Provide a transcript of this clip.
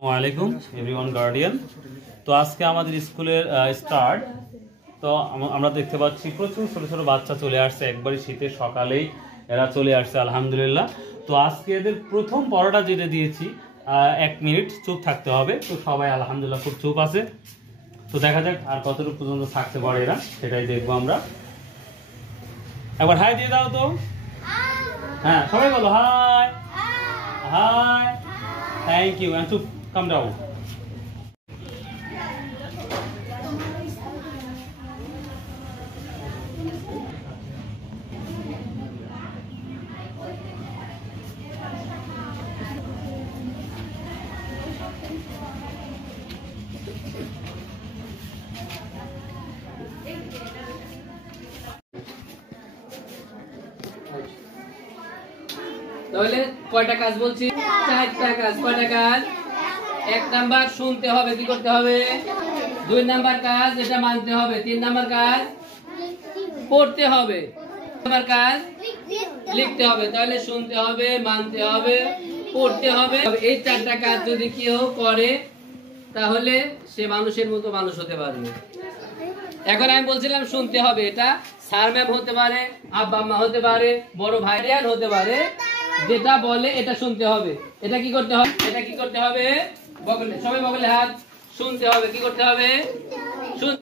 আসসালামু আলাইকুম everyone guardian. তো আজকে আমাদের স্কুলের স্টার্ট। তো আমরা দেখতে পাচ্ছি প্রচুর ছোট ছোট বাচ্চা চলে আসছে, একবারই শীতের সকালেই এরা চলে আসছে আলহামদুলিল্লাহ। তো আজকে এদের প্রথম পড়াটা যেটা দিয়েছি 1 মিনিট চুপ থাকতে হবে। তো সবাই আলহামদুলিল্লাহ খুব চুপ আছে। তো দেখা যাক আর কতটুকু পর্যন্ত থাকতে পারে এরা, সেটাই দেখবো আমরা। একবার হাই দিয়ে দাও তো। হ্যাঁ সবাই বলো হাই হাই। Thank you. চুপ, কাম ডাউন। তাহলে কয়টা কাজ বলছি? 4টা কাজ। কয়টা কাজ? 1 নাম্বার শুনতে হবে, কি করতে হবে? 2 নাম্বার কাজ এটা মানতে হবে। 3 নাম্বার কাজ পড়তে হবে। 4 নাম্বার কাজ লিখতে হবে। তাহলে শুনতে হবে, মানতে হবে, পড়তে হবে। এই 4টা কাজ যদি কেউ করে তাহলে সে মানুষের মতো মানুষ হতে পারবে। এখন আমি বলছিলাম শুনতে হবে, এটা স্যার ম্যাম হতে পারে, আব্বা আম্মা হতে পারে, বড় ভাইয়ান হতে পারে। যেটা বলে এটা শুনতে হবে। এটা কি করতে হবে? এটা কি করতে হবে? বগলে, সবাই বগলে হাত। শুনতে হবে, কি করতে হবে?